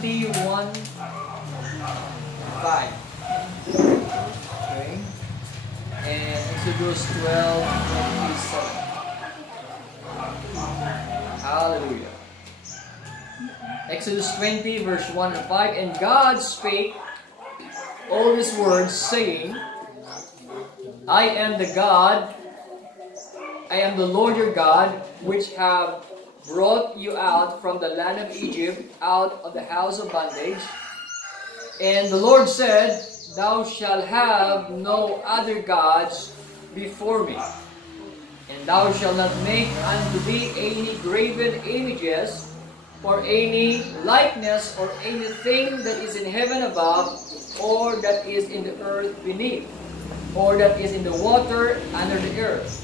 21:5. Okay. And Exodus 12:27. Hallelujah. Exodus 20, verse 1 and 5. And God spake all these words, saying, I am the God, I am the Lord your God, which have brought you out from the land of Egypt, out of the house of bondage. And the Lord said, Thou shalt have no other gods before me. And thou shalt not make unto thee any graven images, or any likeness, or anything that is in heaven above, or that is in the earth beneath, or that is in the water under the earth.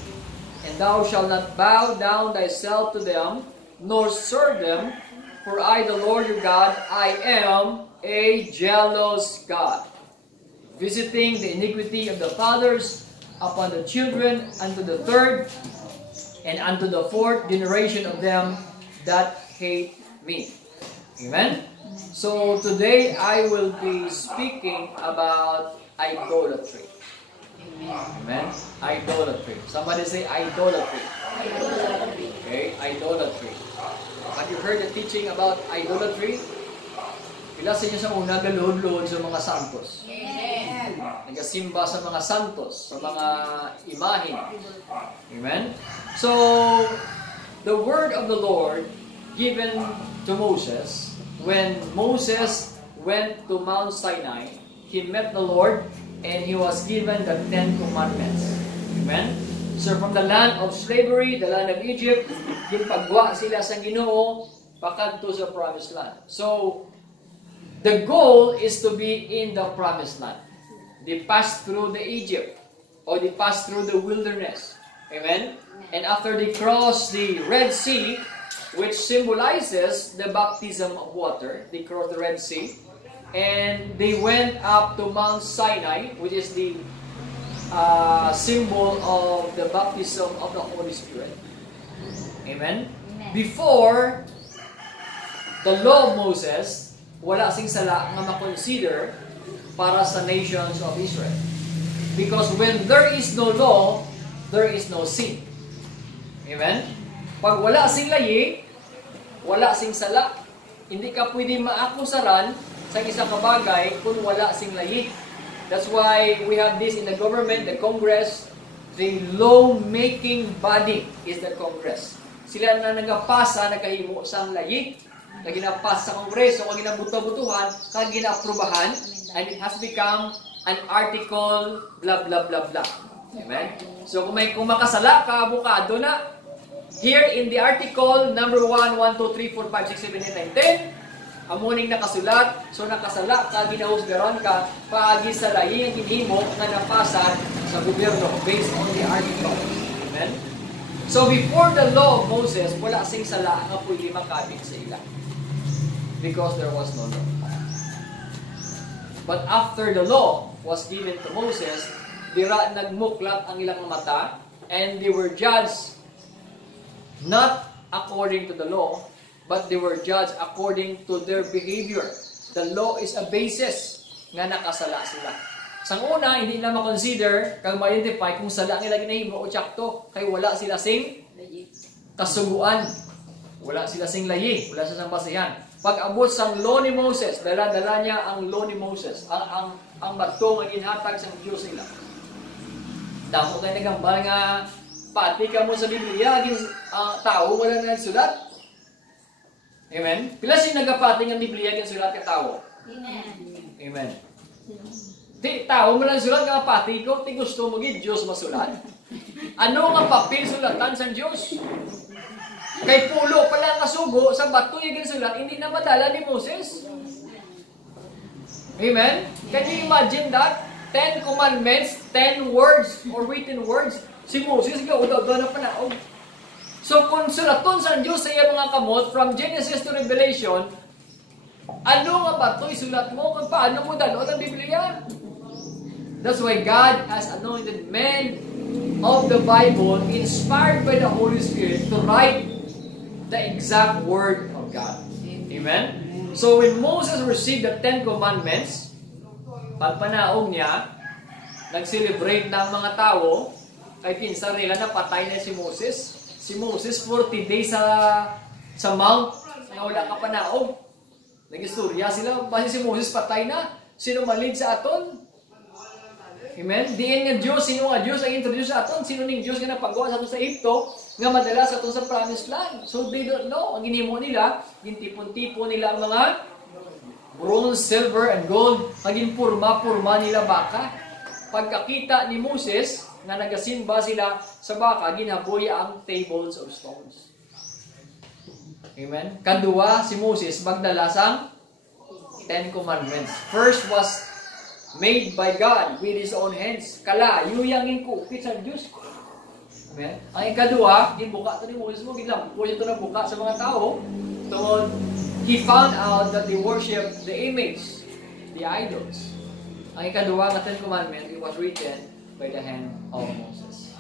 And thou shalt not bow down thyself to them, nor serve them, for I, the Lord your God, I am a jealous God, visiting the iniquity of the fathers upon the children unto the third and unto the fourth generation of them that hate me. Amen? So today I will be speaking about idolatry. Amen? Idolatry. Somebody say idolatry. Idolatry. Okay, idolatry. Have you heard the teaching about idolatry? Pila sa inyo sa una galuhod-luhod sa mga santos. Amen. Nagasimba sa mga santos, sa mga imahin. Amen? So, the word of the Lord given to Moses, when Moses went to Mount Sinai, he met the Lord and he was given the 10 Commandments. Amen? So, from the land of slavery, the land of Egypt, ginpagwa sila sa Ginoo, pakadto sa promised land. So, the goal is to be in the promised land. They passed through the Egypt, or they passed through the wilderness. Amen? And after they crossed the Red Sea, which symbolizes the baptism of water, they crossed the Red Sea, and they went up to Mount Sinai, which is the symbol of the baptism of the Holy Spirit. Amen? Before the law of Moses, wala sing sala nga ma-consider para sa nations of Israel. Because when there is no law, there is no sin. Amen? Pag wala sing layi, wala sing sala, hindi ka pwede maakusaran sa isang kabagay kung wala sing layi. That's why we have this in the government, the Congress. The law-making body is the Congress. Sila na nagapasa, nagkahimo sang layi, na ginapas sa Kongreso, kung ginabuto-butuhan, kung ginaaprubahan, and it has become an article, blah, blah, blah, blah. Amen? So, kung makasala ka, abukado na. Here in the article, number 1, 1, 2, 3, 4, 5, 6, 7, 8, 9, 10, amuning nakasulat, so nakasala ka, ginahusgaran ka, paagi sa layi ang ginhimo na napasan sa gobyerno based on the article. Amen? So, before the law of Moses, wala sing sala nga pwede makabit sa ila. Because there was no law. But after the law was given to Moses, dira nagmuklat ang ilang mata, and they were judged not according to the law, but they were judged according to their behavior. The law is a basis nga nakasala sila. Sang una, hindi na ma-consider kag ma-identify kung sala nila ginahimo o tsakto, kay wala sila sing kasuguan. Wala sila sing layi, wala sila sang basihan. Pag abot sang law ni Moses, dala-dala niya ang law ni Moses, ang bato nga ginhatag sa Diyos nila. Damo kay nagambal nga pati ka mo sa Biblia, tao wala na nagsulat. Amen? Pila sing nagapati ng Biblia gin sulat ka tao? Amen. Amen. Di tao mo lang sulat nga pati ko, ti gusto mo gid Dios masulat. Ano nga papel sulatan sa Dios? Kay pulo pala nga sugo sa bato yung ginsulat, hindi na madala ni Moses. Amen? Can you imagine that? 10 commandments, 10 words, or written words. Si Moses, gawad-gawad na panaog. So, kung sulaton sa Diyos sa iya mga kamot, from Genesis to Revelation, ano nga ba ito isulat mo? Kung paano mo dalot ang Biblia? That's why God has anointed men of the Bible, inspired by the Holy Spirit, to write the exact Word of God. Amen? So when Moses received the 10 Commandments, pagpanaog niya, nag-celebrate ng mga tao, kay pinsan nila na patay na si Moses. Si Moses 40 days sa mount, na wala ka panaog. Nag-istorya sila, base si Moses patay na, sino malid sa aton? Amen? Diin nga Diyos, sino nga Diyos ang introduce sa aton? Sino ning Diyos nga napagawa sa aton sa Egypto, nga madala sa aton sa promised land? So they don't know. Ang ginimo nila, gintipon-tipon nila ang mga bronze, silver, and gold, maging purma-purma nila baka. Pagkakita ni Moses, nga nagasimba sila sa baka, ginaboy ang tables of stones. Amen? Kadua, si Moses magdala sang 10 Commandments. First was made by God with His own hands. Kala, yuyangin ko, sa Diyos ko. Amen? Ang ikadua, gibuka ito ni Moses mo, ginampo siya ito na buka sa mga tao. So, he found out that they worship the image, the idols. Ang ikadua ng 10 Commandments, it was written by the hand of Moses.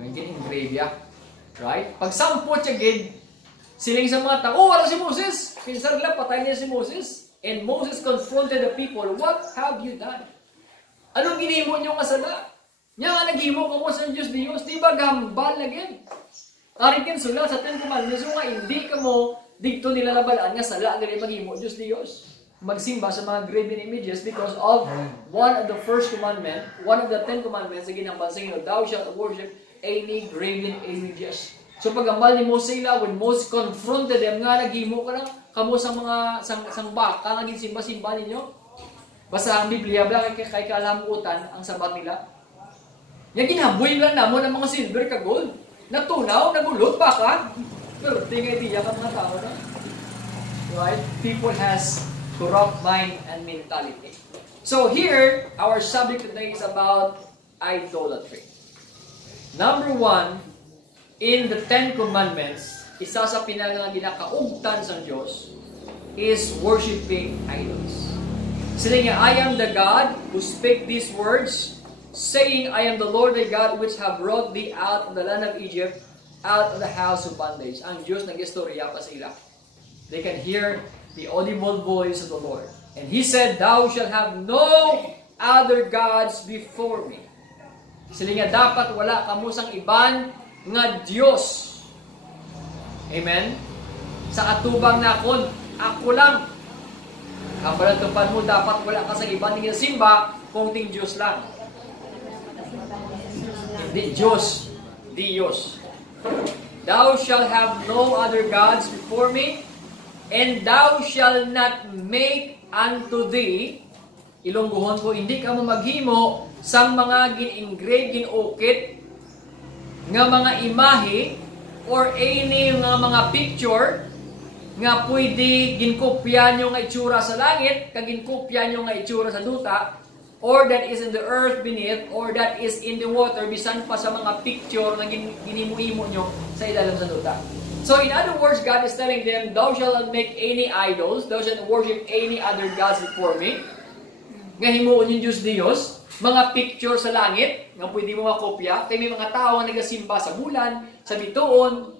Gin-engrave ya. Right? Pag sampot siya gid, siling sa mga tao, wala si Moses. Pinsan nila, patay niya si Moses. And Moses confronted the people, what have you done? Anong ginimo niyo nga sala? Nya nga naghimo ka mo sa Diyos Diyos, di ba gambal na gid? Arikin sula sa 10 Commandments, nga hindi ka mo dito nilalabalaan nga sala nga maghimo Diyos Diyos. Magsimba sa mga graven images because of one of the first commandment, one of the 10 Commandments, na ginambal sa inyo, thou shalt worship any graven images. So pag-amal ni Moses sila, when Moses confronted them, nga naghimo ka lang, kamo sa mga sang baka, nga simba-simba ninyo. Basta ang Biblia, kay kalamutan ang sabat nila. Yan ginaboy lang namon ang mga silver ka gold. Natunaw, nagulot, baka. Pero tingay diya ka mga tao na. Right? People has corrupt mind and mentality. So here, our subject today is about idolatry. Number 1, in the 10 Commandments, isa sa ginakaugtan sa Diyos is worshiping idols. Sila nga, I am the God who spake these words, saying, I am the Lord thy God which have brought thee out of the land of Egypt, out of the house of bondage. Ang Diyos nag-istorya pa sila. They can hear the audible voice of the Lord. And He said, thou shalt have no other gods before me. Sila nga, dapat wala kamusang iban nga Diyos. Amen? Sa atubang na ako lang. Kapalatupad mo, dapat wala ka sa ibang nga simba, kung ting Diyos lang. Hindi Diyos. Diyos. Thou shalt have no other gods before me, and thou shalt not make unto thee, ilongguhon ko, hindi ka mo maghimo sang mga gin-engrave, gin-ukit, nga mga imahe or any nga mga picture nga pwede ginkopya nyo nga itsura sa langit, kag ginkopya nyo nga itsura sa duta, or that is in the earth beneath, or that is in the water, bisan pa sa mga picture na ginimo-imo nyo sa ilalim sa duta. So in other words, God is telling them, thou shalt not make any idols, thou shalt not worship any other gods before me. Nga himuon yung Diyos, mga picture sa langit, nga pwede mo makopya, kaya may mga tao nga nagasimba sa bulan, sa bituon.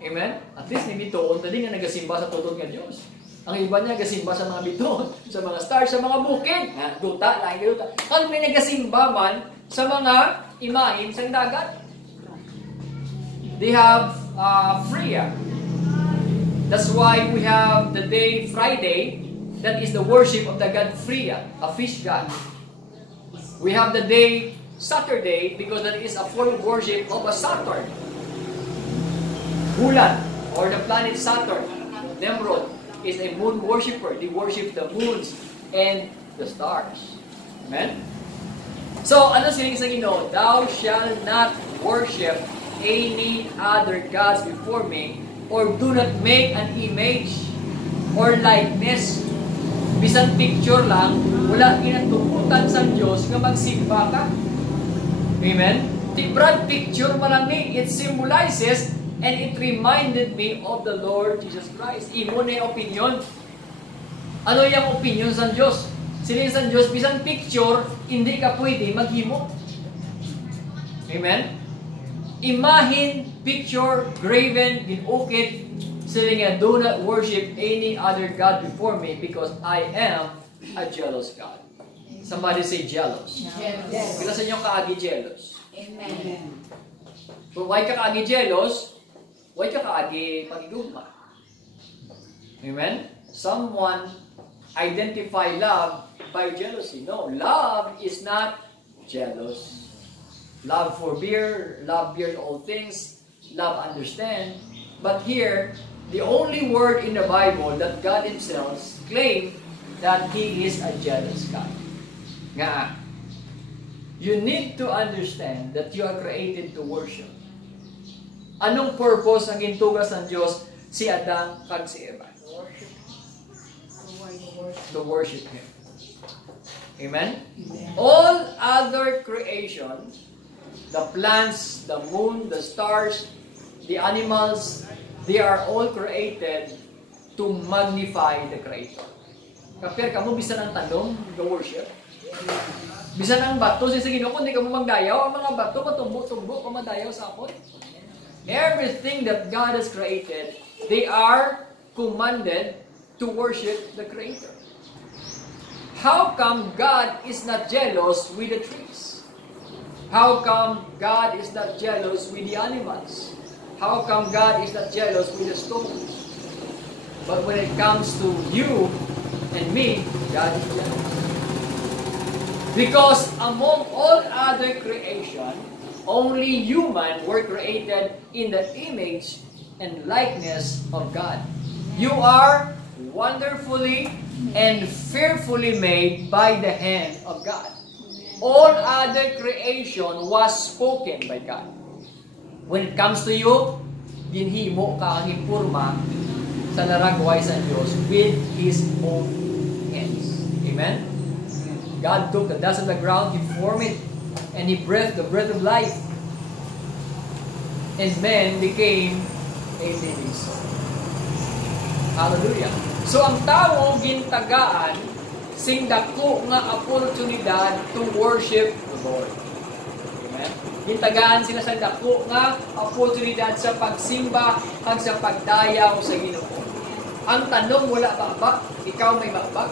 Amen? At least ni bituon, tali nga nagasimba sa tutod nga Diyos. Ang iba niya nagasimba sa mga bituon, sa mga stars, sa mga bukid. Duta, langit duta. Kung may nagasimba man sa mga imahin sa dagat, they have Freya. That's why we have the day Friday, that is the worship of the god Freya, a fish god. We have the day Saturday because that is a form of worship of a Saturn. Bulan, or the planet Saturn, Nimrod, is a moon worshipper. They worship the moons and the stars. Amen? So, ano siling sa Ginoo? Thou shalt not worship any other gods before me, or do not make an image or likeness. Bisan picture lang, wala kinatungkutan sa Diyos nga magsimba ka. Amen? The broad picture malang ni, it symbolizes and it reminded me of the Lord Jesus Christ. Imo na yung opinion. Ano yung opinion sa Diyos? Sila sa Diyos, bisan picture, hindi ka pwede maghimo. Amen? Imahin, picture, graven, ginukit saying, do not worship any other God before me because I am a jealous God. Somebody say jealous. Yes. Bila sa inyo kaagi jealous? Amen. But why ka kaagi jealous? Why ka kaagi pagigugma? Amen? Someone identify love by jealousy. No, love is not jealous. Love forbear, love bears all things, love understand. But here, the only word in the Bible that God Himself claimed that He is a jealous God. Nga, you need to understand that you are created to worship. Anong purpose ang gintugas ng Diyos si Adan kag si Eva? To worship Him. Amen? All other creation, the plants, the moon, the stars, the animals, they are all created to magnify the Creator. Kapir ka mo, bisan ang tanong, the worship. Bisan ang bato, sa Ginoo, hindi ka mo magdayaw, ang mga bato, matumbo-tumbo, kumadayaw sa akot. Everything that God has created, they are commanded to worship the Creator. How come God is not jealous with the trees? How come God is not jealous with the animals? How come God is not jealous with the stones? But when it comes to you and me, God is jealous. Because among all other creation, only human were created in the image and likeness of God. You are wonderfully and fearfully made by the hand of God. All other creation was spoken by God. When it comes to you, ginhimo ka ang hipurma sa naragway sa Diyos with His own hands. Amen? God took the dust of the ground, He formed it, and He breathed the breath of life. And man became a living soul. Hallelujah. So ang tao gintagaan sing dako nga oportunidad to worship the Lord. Amen. Gintagaan sila sa dako nga oportunidad sa pagsimba ag sa pagdayaw sa Ginoo. Ang tanong, wala ba? Ikaw may ba?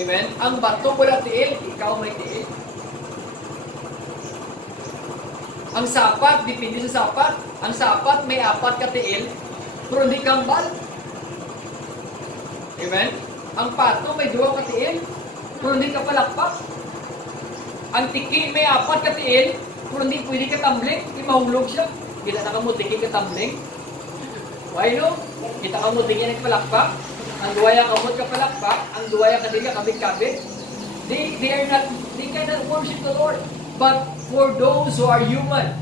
Amen. Ang bato wala tiil, ikaw may tiil. Ang sapat, depende sa sapat. Ang sapat may 4 ka tiil, pero hindi kambal. Amen? Ang pato may 2 ka tiil, pero hindi ka palakpak. Ang tiki may 4 ka tiil, pero hindi pwede ka tumbling, hindi mahulog siya. Kita na ka mo tiki ka tumbling. Why no? Kita ka mo tiki ka palakpak. Ang duwaya kamot ka palakpak, ang duwaya ka din ka kabit-kabit. They cannot worship the Lord. But for those who are human,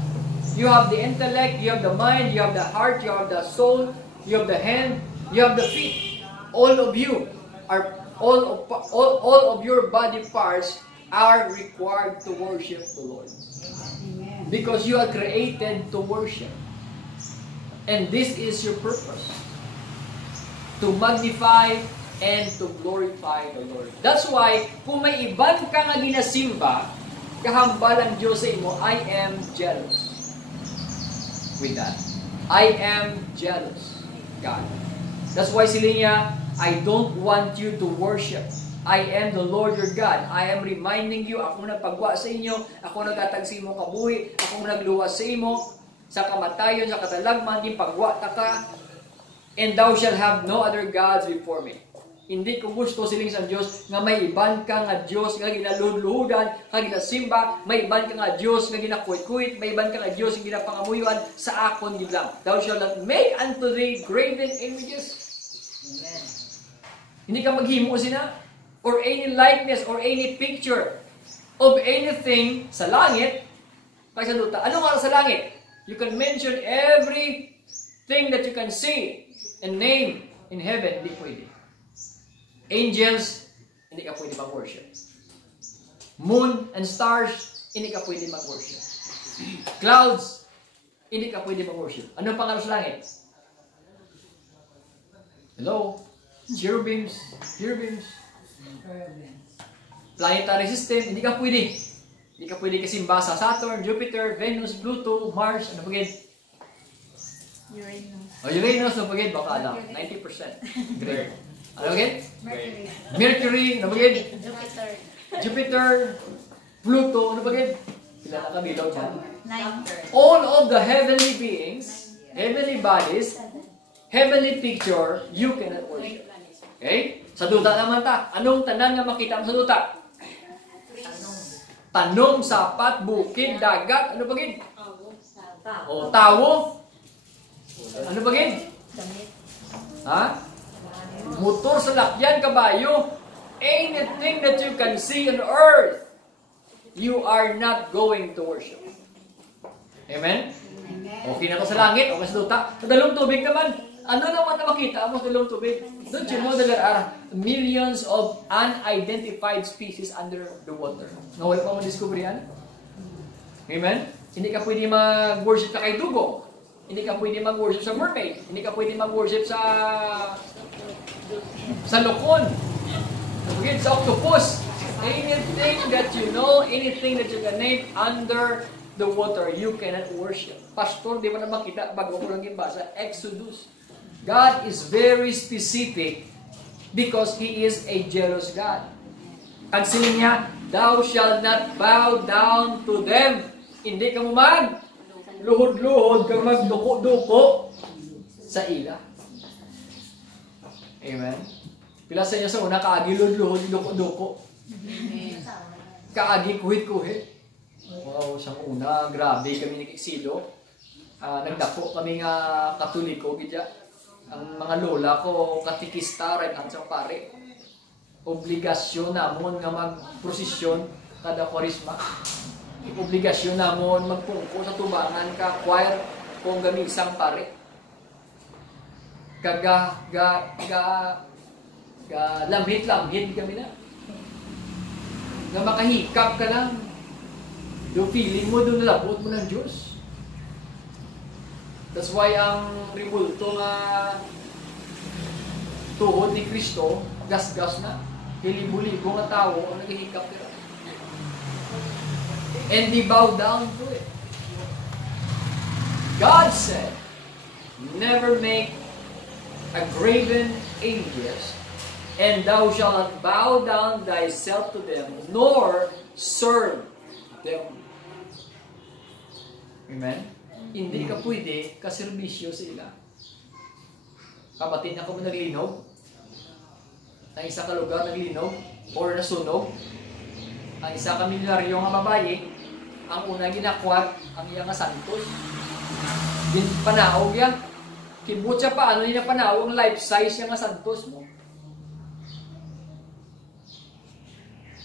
you have the intellect, you have the mind, you have the heart, you have the soul, you have the hand, you have the feet. All of you are all of your body parts are required to worship the Lord. Amen. Because you are created to worship. And this is your purpose. To magnify and to glorify the Lord. That's why, kung may iban ka nga ginasimba, kahambal ang Diyos sa imo, I am jealous. With that. I am jealous, God. That's why sila niya, I don't want you to worship. I am the Lord your God. I am reminding you, ako nagpagwa sa inyo, ako nagtatag sa imo kabuhi, ako nagluwas sa imo, sa kamatayon, sa katalagman, yung pagwa ta ka, and thou shalt have no other gods before me. Hindi ko gusto siling sa Diyos nga may iban ka nga Diyos nga ginaluhud-luhudan, nga ginasimba, may iban ka nga Diyos nga ginakuit-kuit, may iban ka nga Diyos nga ginapangamuyuan sa akon gidlang. Thou shalt not make unto thee graven images. Amen. Hindi ka maghimo sina or any likeness or any picture of anything sa langit kaysa luta. Ano nga sa langit? You can mention everything that you can see and name in heaven. Hindi pwede. Angels, hindi ka pwede mag-worship. Moon and stars, hindi ka pwede mag-worship. Clouds, hindi ka pwede mag-worship. Ano pangalan sa langit? Hello? Cherubims. Planetary system, hindi ka pwede. Hindi ka pwede kasimba sa Saturn, Jupiter, Venus, Pluto, Mars, ano pa gid? Uranus. Uranus, napagid, baka alam. 90%. Great. Ano bagid? Mercury. Mercury, napagid. Jupiter. Jupiter, Pluto, napagid. Sila nakabilaw dyan. 9. All of the heavenly beings, heavenly bodies, heavenly picture, you cannot worship. Okay? Sa duta naman ta. Anong tanan nga makita mo sa duta? Tanong, sapat, bukid, dagat, ano bagid? O, tawo. Ano bagid? Ha? Motor sa lakyan, kabayo. Anything that you can see on earth, you are not going to worship. Amen? Okay na ko sa langit, okay sa duta. Sa dalawang tubig naman, ano naman na makita mo sa dalawang tubig? Don't you know that there are millions of unidentified species under the water? Nawala pa mo discover yan? Amen? Hindi ka pwede mag-worship sa kay dugo. Hindi ka pwede mag-worship sa mermaid. Hindi ka pwede mag-worship sa lokon. Okay, sa octopus. Anything that you know, anything that you can name under the water, you cannot worship. Pastor, di ba na makita bago ko lang basa? Exodus. God is very specific because He is a jealous God. Ang sinin niya, thou shalt not bow down to them. Hindi ka mo luhod-luhod ka magduko-duko sa ila. Amen? Pila sa inyo sa una, kaagi luhod-luhod, duko-duko. Kaagi kuhit-kuhit. Wow, sa una, grabe kami nag-iksilo. Nagdako kami nga katoliko, gidya. Ang mga lola ko, katikista, right hand sa pare. Obligasyon namon nga mag-prosesyon kada kwarisma. Obligasyon namon magpungko sa tubangan ka choir kung gamisang pare. Lamhit-lamhit kami na. Nga makahikap ka lang. Yung feeling mo, doon nalabot mo ng Diyos. That's why ang rimulto nga tuhod ni Kristo, gas-gas na. Hilibo-libo nga tao ang naghihikap nila. And they bow down to it. God said, never make a graven images, and thou shalt not bow down thyself to them, nor serve them. Amen? Hindi ka pwede kaserbisyo sa ila. Kapatid na kung naglinog, na isa ka lugar naglinog, or nasunog, ang isa ka milyonaryo nga babae, ang una ginakwat, ang iya nga santos. Panaog yan. Kibut siya pa, ano niya panaog, ang life size niya nga santos mo.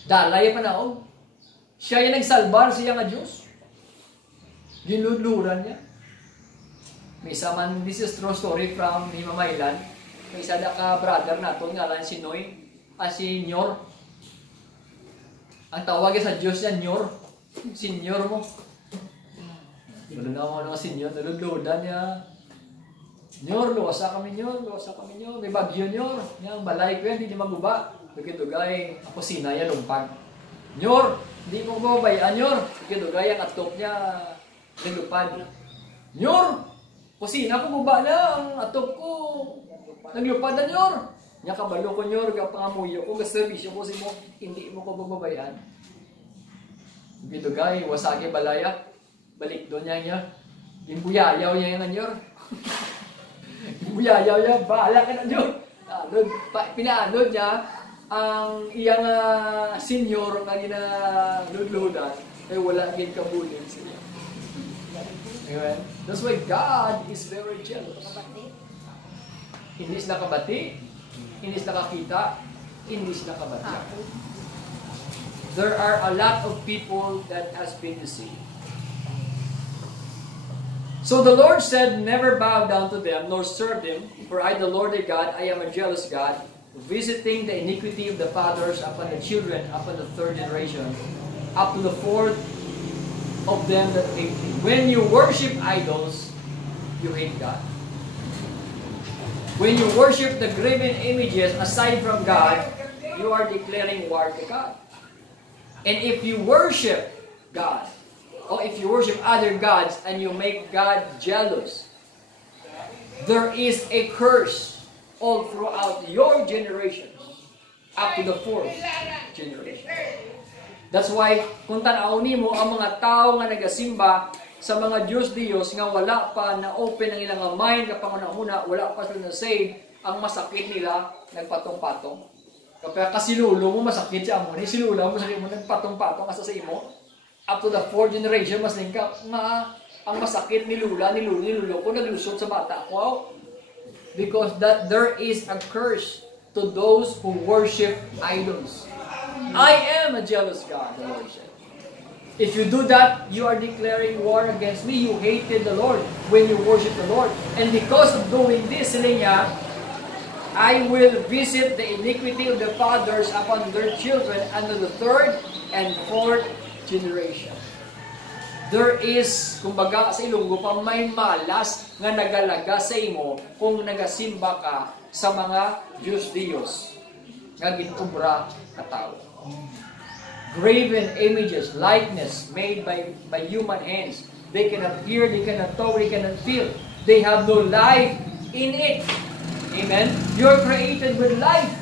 Dalay panaog. Siya yung nagsalbar siya nga Diyos. Ginludluran niya. May isa man, this is true story from Himamaylan. May isa da ka brother nato, ngalan si Noy, si Nyor. Ang tawag sa Diyos niya, Nyor. Senyor mo. Wala na ako ng senyor, naludludan niya. Nyor, luwasa kami Nyor, luwasa kami Nyor. May bagyo Nyor. Yang balay ko yan, hindi maguba. Dugay-dugay, ako sinaya lumpag. Nyor, hindi mo mababayaan Nyor. Dugay-dugay, ang atop niya, naglupad. Nyor, kusina ko guba na, ang atop ko, naglupad na Nyor. Nya kabalo ko Nyor, kapangamuyo ko, kaservisyo ko si mo, hindi mo ko mababayaan. Dugay, wasagi balaya, balik doon niya. Imbuyayaw niya yung Nyor. Imbuyayaw niya, bahala ka na Nyor. Pinaanod niya, ang iyang senyor nga ginaludludan, ay wala gin kabulin siya. Amen? That's why God is very jealous. Hindi sila kabati, hindi sila kakita, hindi sila kabati. There are a lot of people that has been deceived. So the Lord said, never bow down to them, nor serve them, for I, the Lord their God, I am a jealous God, visiting the iniquity of the fathers upon the children, upon the third generation, up to the fourth of them that hate me. When you worship idols, you hate God. When you worship the graven images aside from God, you are declaring war to God. And if you worship God, or if you worship other gods and you make God jealous, there is a curse all throughout your generation up to the 4th generation. That's why, kung tanaw mo ang mga tao nga nagasimba sa mga Diyos nga wala pa na open ang ilang mind kapag una wala pa sila na save, ang masakit nila nagpatong-patong. Kapag kasilulo mo masakit siya mo, silula mo sakit mo nagpatong-patong asa sa imo. Up to the 4th generation, mas ningka ang masakit ni Lula ko naglusot sa bata. Wow! Because that there is a curse to those who worship idols. I am a jealous God, the Lord said. If you do that, you are declaring war against me. You hated the Lord when you worship the Lord. And because of doing this, sila niya, I will visit the iniquity of the fathers upon their children unto the 3rd and 4th generation. There is, kumbaga sa Ilonggo pa, may malas nga nagalaga sa imo kung nagasimba ka sa mga Diyos nga ginubra ka tao. Graven images, likeness made by human hands. They cannot hear, they cannot talk, they cannot feel. They have no life in it. Amen? You're created with life.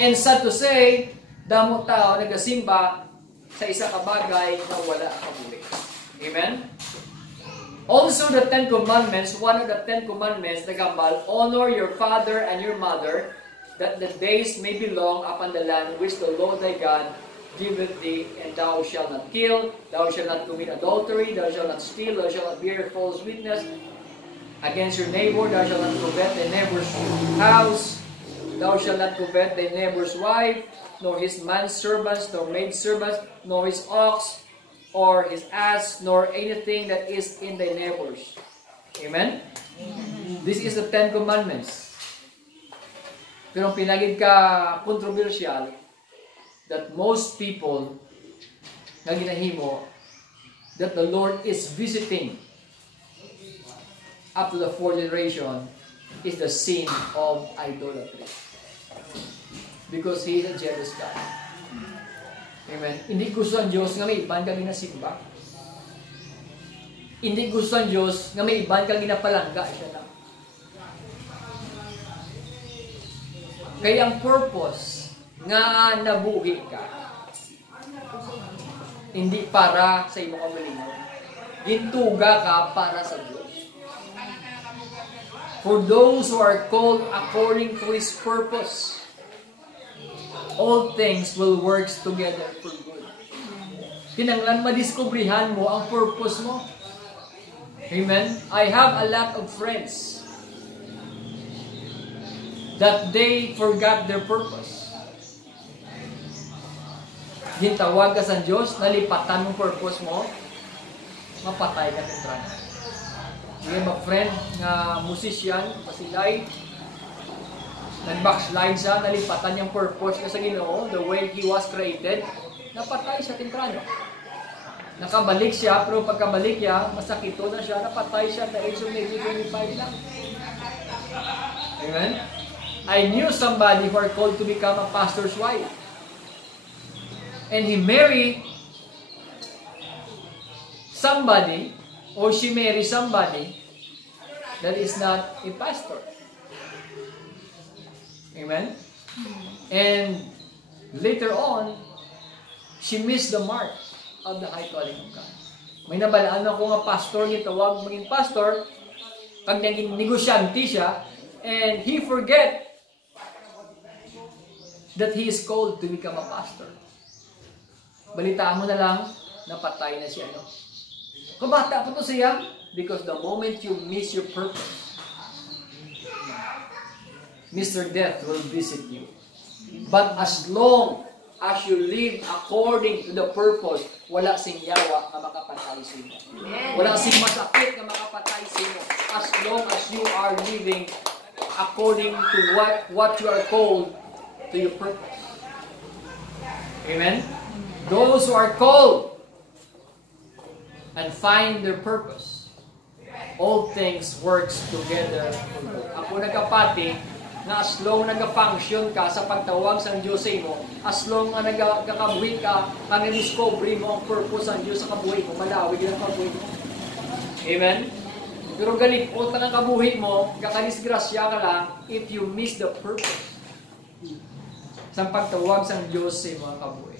And sad to say, damo tao nagasimba sa isa ka bagay na wala kabuhi. Amen? Also the 10 Commandments, one of the 10 Commandments, nagambal, honor your father and your mother, that the days may be long upon the land which the Lord thy God giveth thee, and thou shalt not kill, thou shalt not commit adultery, thou shalt not steal, thou shalt not bear false witness against your neighbor, thou shalt not covet thy neighbor's house, thou shalt not covet thy neighbor's wife, nor his manservants, nor maidservants, nor his ox, or his ass, nor anything that is in thy neighbor's. Amen? This is the 10 Commandments. Pero pinagid ka controversial that most people nga ginahimo that the Lord is visiting up to the 4th generation is the sin of idolatry. Because He is a jealous God. Amen. Hindi gusto ang Diyos nga may iban kang ginasimba. Hindi gusto ang Diyos nga may iban kang ginapalangga siya lang. Kaya ang purpose nga nabuhi ka, hindi para sa imo kamalingon. Gintuga ka para sa Diyos. For those who are called according to His purpose, all things will work together for good. Kinanglan madiskubrihan mo ang purpose mo. Amen? I have a lot of friends that they forgot their purpose. Gintawag ka sa Diyos, nalipatan mong purpose mo, mapatay ka ng trano. We have a friend na musician, pasilay, nag-backslide siya, nalipatan niyang purpose niya sa Ginoo, the way he was created, napatay siya tintrano. Nakabalik siya, pero pagkabalik niya, masakito na siya, napatay siya, na age of 25 lang. Amen? I knew somebody who are called to become a pastor's wife. And he married somebody, or she married somebody that is not a pastor. Amen? And later on, she missed the mark of the high calling of God. May nabalaan ako nga pastor, gitawag maging pastor, pag naging negosyante siya, and he forget that he is called to become a pastor. Balitaan mo na lang, napatay na siya. No? Kabata po to siya, because the moment you miss your purpose, Mr. Death will visit you. But as long as you live according to the purpose, wala sing yawa na makapatay sa inyo. Wala sing masakit na makapatay sa inyo. As long as you are living according to what you are called to your purpose. Amen? Those who are called and find their purpose, all things works together for good. Ako nagkapati na as long nag-function ka sa pagtawag sa Diyos sa imo, as long na nagkakabuhi ka, ang discovery mo ang purpose ng Diyos sa kabuhi mo, malawig ang kabuhi mo. Amen? Pero galipot na ang kabuhi mo, kakadisgrasya ka lang if you miss the purpose sa pagtawag sa Diyos sa mga kabuhi.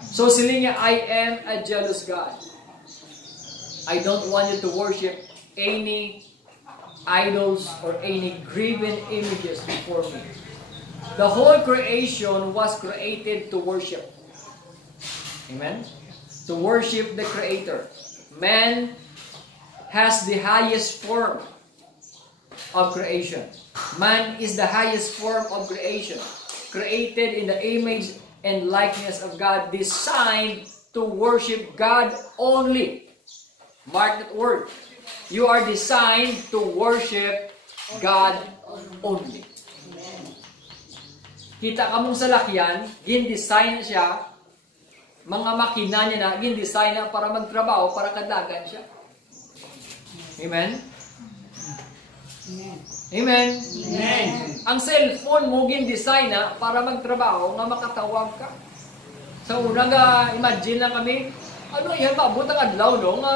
So sila nga, I am a jealous God. I don't want you to worship any idols or any graven images before me. The whole creation was created to worship. Amen? To worship the Creator. Man has the highest form of creation. Man is the highest form of creation. Created in the image and likeness of God. Designed to worship God only. Mark that word. You are designed to worship God only. Kita ka mong salakyan, gin-design na siya, mga makina niya na, gin-design na para magtrabaho, para kadagan siya. Amen? Amen. Amen? Amen. Ang cellphone mo, gin-design na para magtrabaho, nga makatawag ka. Sa una nga, imagine lang kami, ano yan, maabot ang adlaw, no? Nga,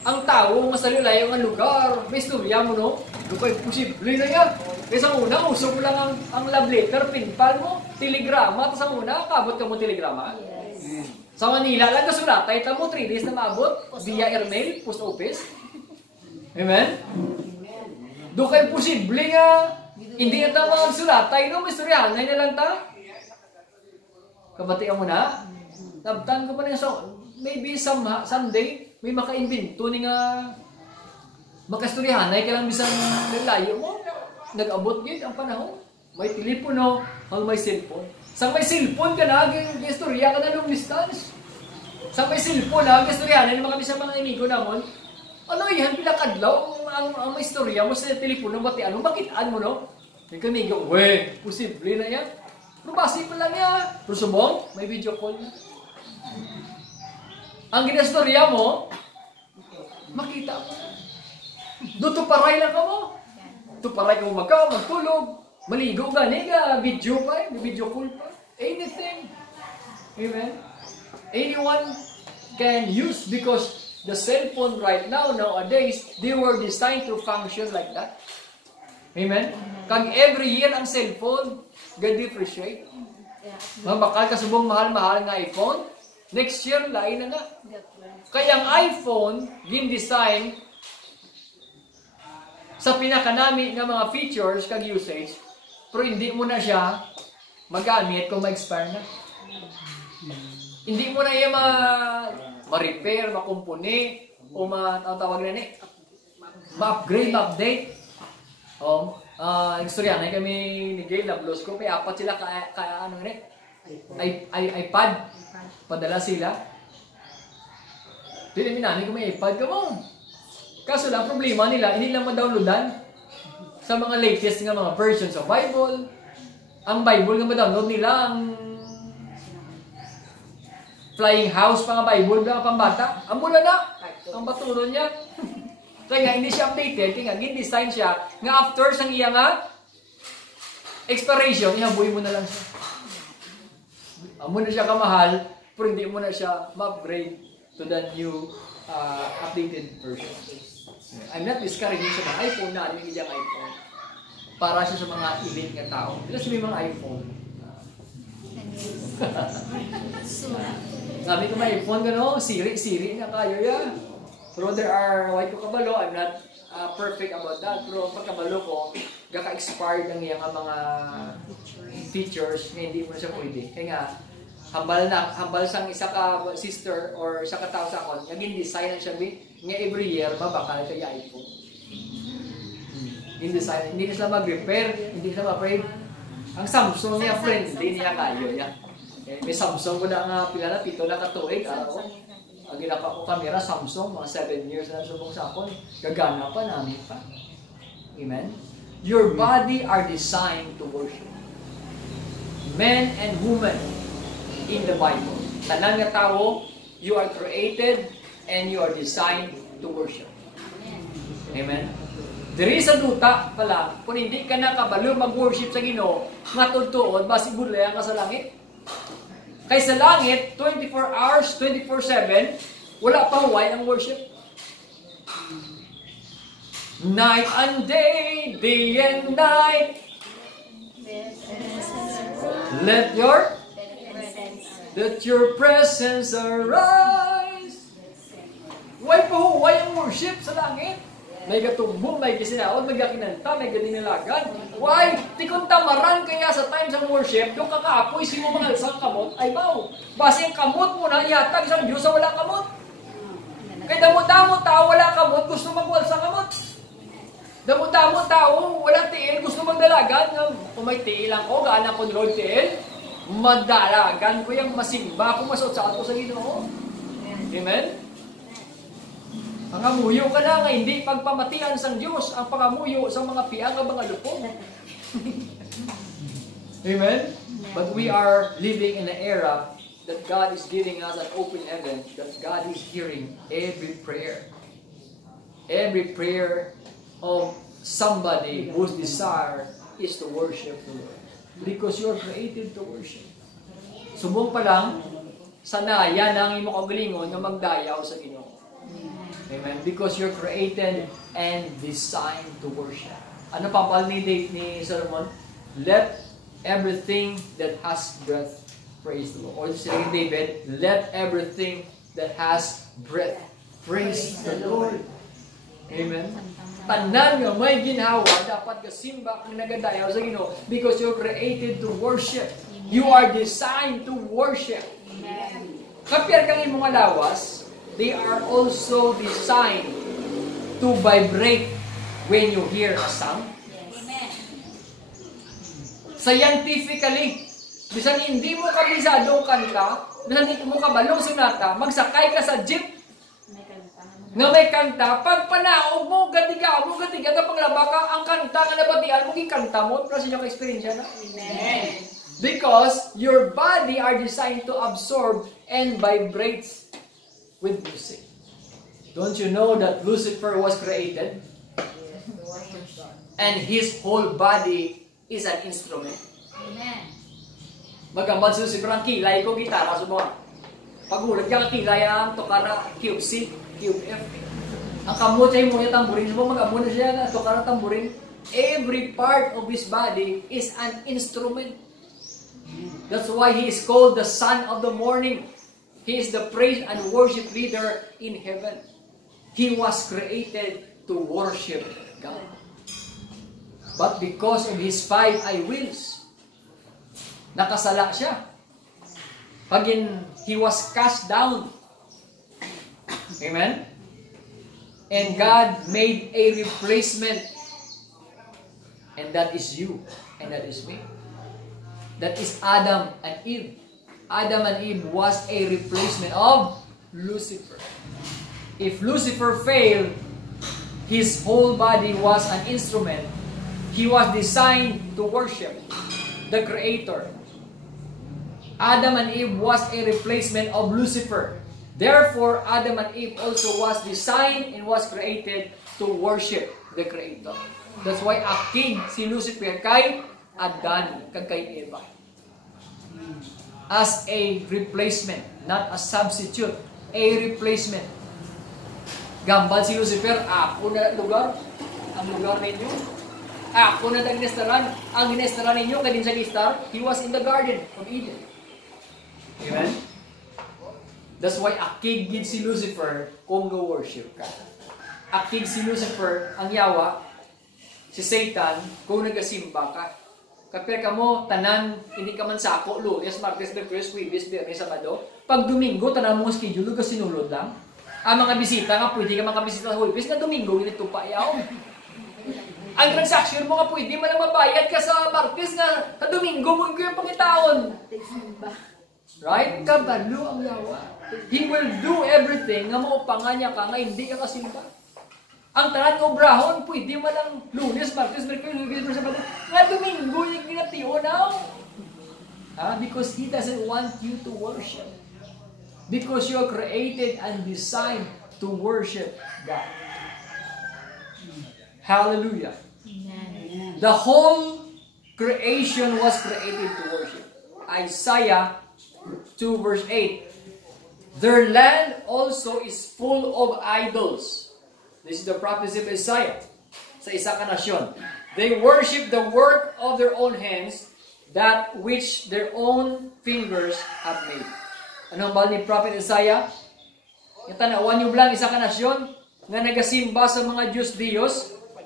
ang tao, nga sa lilayo nga lugar, may istorya mo, no? Lupay, posible na yan. Kasi ang una, usok mo lang ang love letter, pinpal mo, telegrama, tapos ang una, kabot ka mo telegrama. Yes. Sa Manila lang nasulat, tayo mo 3 days na maabot, via airmail, post office. Amen? Doon kayo posible nga, hindi na tayo magsulat, tayo no, may istoryahan, ngayon na lang ta. Kabatian mo na. Labtan ko pa na so, maybe someday, may maka-invento ni nga makastoryahan, ay kailang bisang lalayo mo. Nag-abot yun ang panahon. May telepono, ang may cellphone. Sa may cellphone ka na, istorya ka na long distance. Sa may cellphone na, istorya na mga bisang mga amigo namon. Ano yan, pilakadlaw ang may istorya mo sa telepono, bati ano, makitaan mo, no? May kamigo, we, posible na yan. Pero basi pa lang yan. Pero subong, may video call na. Ang ginastorya mo, makita mo. Doon paray lang ka mo. Tuparay ka mo magtulog. Maligo ka, nega, video pa, video call pa. Anything. Amen? Anyone can use because the cell phone right now, nowadays, they were designed to function like that. Amen? Kag every year ang cellphone, ga-depreciate. Bakal kasubong mahal-mahal nga iPhone, next year, lain na nga. Kaya ang iPhone, gin-design sa pinakanami ng mga features kag usage, pero hindi mo na siya magamit kung ma-expire na. Hindi mo na yan ma-repair, ma-kumpuni, o tawag na ni, ma-upgrade, ma-update. Istorya na kami ni Gail, nablos ko, kaya apat sila kaya ano ni, iPad, padala sila. Hindi namin kung may iPad ka mo. Kaso lang, problema nila, hindi lang ma-downloadan sa mga latest nga mga versions of Bible. Ang Bible nga ma-download nila, ang Flying House pa nga Bible, mga pambata. Ang mula na, ang batulo niya. Kaya nga, hindi siya updated, kaya nga, gin-design siya, nga after sang iya nga, expiration, ihabuhin mo na lang siya. Ang muna siya kamahal, pero hindi mo na siya ma-upgrade to the new updated version. I'm not discouraging sa mga iPhone na aling iyang iPhone. Para siya sa mga elite nga tao. Kasi may mga iPhone. Sabi ko may iPhone ka no, siri na kayo ya. Pero there are, white ko kabalo, I'm not perfect about that. Pero pagkabalo ko, gaka-expired ang iyang mga features na hindi mo na siya pwede. Kaya nga, hambal sang isa ka sister or isa ka tao sa akon, naging design ang siya nga every year, mabakal siya yung iPhone. Design, hindi na sila mag-repair, hindi sila ma-frame. Ang Samsung niya, friendly niya kayo niya. May Samsung ko na nga pila na, pito na katuig, araw. Ang ginapa ko kamera, Samsung, mga 7 years na subong sa akon. Gagana pa, namin pa. Amen? Your body are designed to worship. Men and women in the Bible. Tanan nga tao, you are created and you are designed to worship. Amen? Diri sa duta pala, kung hindi ka nakabalo mag-worship sa Ginoo, matudtuod, basi budlayan ka sa langit. Kay sa langit, 24 hours, 24/7, wala pa huway ang worship. Night and day and night. Let your presence arise. Why ang worship sa langit? May gatumbong, may gisinaon, may gakinanta, may ganinalagan. Why? Tikon tamaran kaya sa time sa worship, yung kakaapoy, sino mga isang kamot, ay mau. Basi ang kamot mo na, yatag isang Diyos sa wala kamot. Kaya damo-damo tao, wala kamot, gusto magwal sa kamot. Damo-damo tao, wala tiil, gusto magdalagan. Kung may tiil lang ko, gaan ako nilog tiil, magdalagan ko yung masimba, kung masot-saan ko sa Ginoo. Amen? Pangamuyo ka na nga, hindi pagpamatian sang Diyos ang pangamuyo sa mga piang ng mga lupong. Amen? But we are living in an era that God is giving us an open heaven, that God is hearing every prayer. Every prayer of somebody whose desire is to worship the Lord. Because you are created to worship. Subong pa lang, sanaya nang imo kagalingon nga magdayaw sa Ginoo. Amen. Because you're created and designed to worship. Ano pa palnidate ni Solomon? Let everything that has breath praise the Lord. Or si David, let everything that has breath praise the Lord. Amen. Tanan nga may ginhawa, dapat kasimba ang nagadayaw sa Ginoo because you're created to worship. You are designed to worship. Kapiyar kang imong lawas, they are also designed to vibrate when you hear a sound. Amen. Scientifically, bisan hindi mo kabisado kanta, bisan hindi mo kabalong sunata, magsakay ka sa jeep nga may kanta, pag panaog mo, gatiga na panglaba ka, ang kanta nga nabatian mo, ikanta mo, plus yung experience na. Amen. Because your body are designed to absorb and vibrates with music. Don't you know that Lucifer was created? And his whole body is an instrument. Amen. Magambal si Lucifer ang kilay ko, gitara, sumuha. Pag-ulat ka kilay ang tokara, cube C, cube F. Ang kamutay mo yung tamburin, sumuha mag-amuna siya na tokara tamburin. Every part of his body is an instrument. That's why he is called the son of the morning. He is the praise and worship leader in heaven. He was created to worship God. But because of his 5 I wills, nakasala siya. He was cast down. Amen? And God made a replacement. And that is you. And that is me. That is Adam and Eve. Adam and Eve was a replacement of Lucifer. If Lucifer failed, his whole body was an instrument. He was designed to worship the Creator. Adam and Eve was a replacement of Lucifer. Therefore, Adam and Eve also was designed and was created to worship the Creator. That's why akig si Lucifer kay Adan, kay Eva. As a replacement, not a substitute. A replacement. Gambal si Lucifer, ako na lugar, ang lugar ninyo. Ako na nag-nestaran, ang ginestaran ninyo, kadin sa listar, he was in the garden of Eden. Amen? That's why akig gid si Lucifer kung go-worship ka. Akig si Lucifer, ang yawa, si Satan, kung nagasimba ka. Kapir ka mo, tanan, hindi ka man sako, Lunes, Martes, Merkulis, Huwebes, Biyernes, Sabado. Pag Domingo, tanan mo schedule, ka sinulod lang. Ang mga bisita nga, pwede ka makabisita sa Huwebes, na Domingo, ganito pa yaw. Ang transaction mo nga, pwede mo lang mabayad ka sa Martes, nga sa Domingo, mo yung pangitaon. Right? Kabalo ang yawa. He will do everything nga maupangan niya ka nga, hindi ka kasimba. Ang tanan ng obrahon, pwede mo lang Lunes, Martes, Merkulis, Sabado. Nga Domingo, yung ginatiyo now. Because He doesn't want you to worship. Because you are created and designed to worship God. Hallelujah. Amen. The whole creation was created to worship. Isaiah 2 verse 8. Their land also is full of idols. This is the prophecy of Isaiah. sa isa ka nasyon. They worship the work of their own hands, that which their own fingers have made. Anong bal ni Prophet Isaiah? Tanawan niyo lang isa ka nasyon nga nagasimba sa mga Diyos,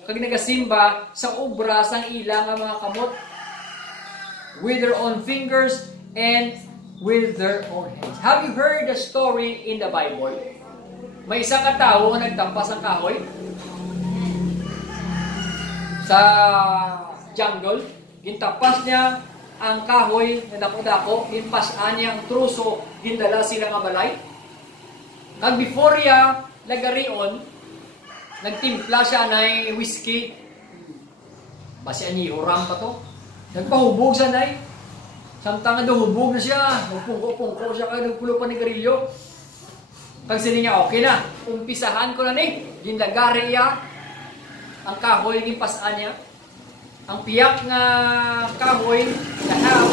kag nagasimba sa obra sang ilang nga mga kamot with their own fingers and with their own hands. Have you heard the story in the Bible? May isa ka tao nga nagtampas ang kahoy sa jungle. Gintapas niya ang kahoy na dako-dako, ginpasan niya ang truso, gindala sila nga balay. Kag before niya lagarion, nagtimpla siya na whiskey. Basi ani huram pa to. Nagpahubog siya na samtang nga hubog na siya. Nagpungko-pungko siya kag nagpulo pa ni garilyo. Kag sini niya, okay na. Umpisahan ko na ni. Gindagari niya ang kahoy, ginpasan niya. Ang piyak nga kahoy, lahat,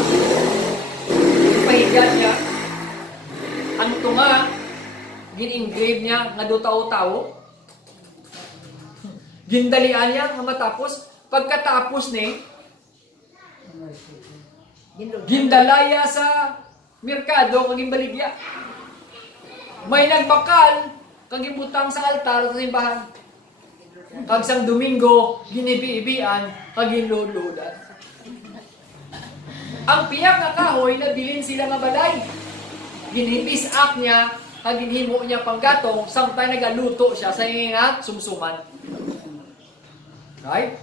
pahigan niya. Ang tunga, gin-engrave niya nga do tao-tao. Gindalian niya nga matapos. Pagkatapos ni, gindalaya sa merkado kag gimbaligya. May nagbakal kag gibutang sa altar sa simbahan. Kag sang Domingo ginibi-ibian kag ginluludan. Ang piyak nga kahoy nabilin sila nga balay. Ginipisak niya kag ginhimo niya panggatong samtang nagaluto siya sa nga sumsuman. Right?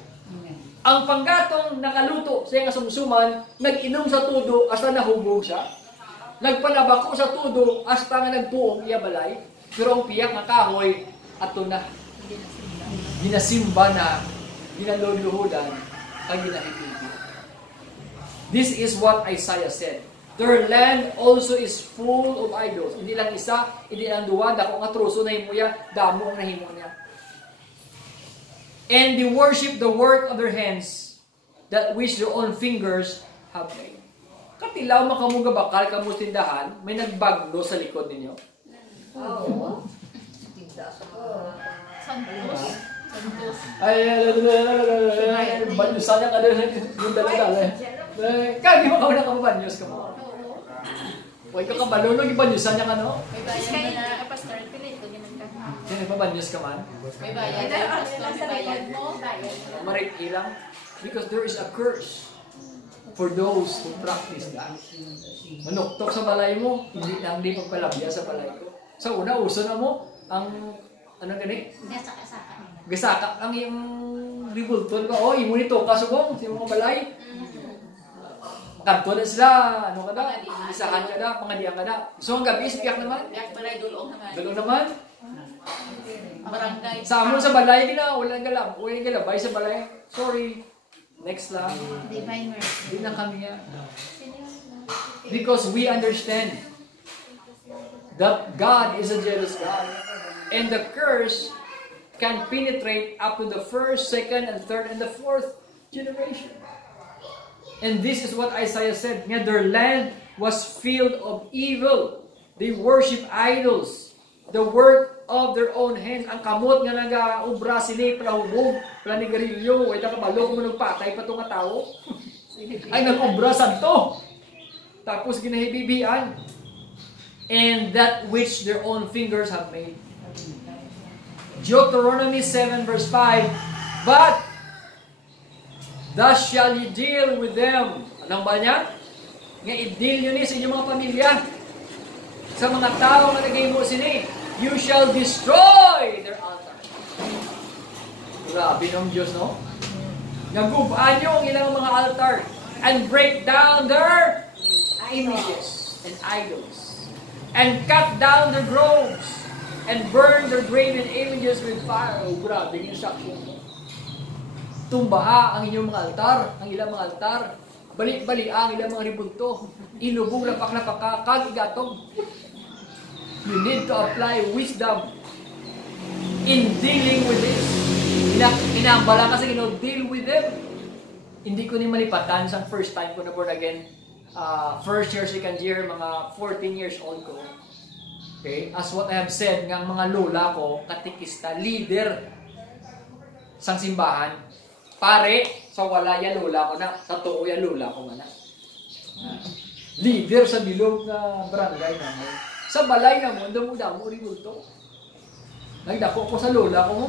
Ang panggatong nakaluto sa nga sumsuman, nag-inom sa tudo hasta nahubog siya. Nagpalabako sa tudo hasta nga nagpuong iya balay. Pero ang piyak nga kahoy ato na ginasimba na, ginaluluhudan, kag ginahibigi. This is what Isaiah said. Their land also is full of idols. Hindi lang isa, hindi lang duwa, dako nga truso na himo ya, damo ang nahimo niya. And they worship the work of their hands, that which their own fingers have made. Katilaw makamuga bakal kamo tindahan, may nagbagno sa likod ninyo. Oo. Santos. Ay, banyusan niya ka doon yung dala-dala. Kaya di mo ka na kababanyos ka mo. Huwag ka kabalo, no? Ibanyusan niya ka, no? May bayan mo na pastor, pinito naman ka. Hindi, ibabanyos ka man. May bayan mo, pastor, may bayan mo. Marit ilang. Because there is a curse for those who practice that. Manuktok sa balay mo, hindi lang di pagpalabya sa balay ko. Sa una, uso na mo, ang, ano gani? Gasaka-saka. Gasaka lang yung ribulton ko. Oh, imo nito, kasubong, sa mga balay. Kanto na sila, ano ka na, isahan ka na, pangadian ka na. So, ang gabi, sipiyak naman. Yak balay dulong naman. Dulong naman. Barangay. Sa amon sa balay, walang galabay sa balay. Sorry. Next lang. Divine mercy. Hindi na kami yan. Because we understand that God is a jealous God. And the curse can penetrate up to the first, second, and third, and the fourth generation. And this is what Isaiah said. Nga their land was filled of evil. They worship idols. The work of their own hands. Ang kamot nga nag-ubra sila, palahubog, planigarilyo, way ta kabalog mo nagpatay pa itong tao. Ay nag-ubra santo. Tapos ginahibibian. And that which their own fingers have made. Deuteronomy 7 verse 5. But thus shall ye deal with them. Anong ba niya? Nga i-deal nyo ni sa inyong mga pamilya. Sa mga tao na nagay mo sini. You shall destroy their altar. Grabe ng Diyos, no? Nagubaan nyo ang ilang mga altar and break down their images and idols and cut down their groves and burn their graven images with fire. Oh, grabe yung instruction mo. Tumbaha ang inyong mga altar, ang ilang mga altar. Balik-bali ang ilang mga ribulto. Ilubog lapak-lapak kag igatong. You need to apply wisdom in dealing with this. Inambala kasi deal with them. Hindi ko ni malipatan sa first time ko na born again. First year, second year, mga 14 years old ko. Okay? As what I have said, ng mga lola ko, katikista, leader. sang simbahan. Pare, sa wala yan lula ko na. Sa tuo yan lula ko na. Leader sa bilog na barangay namin. Sa balay naman, damo-damo rin multo. Nagdako ko sa lula ko mo.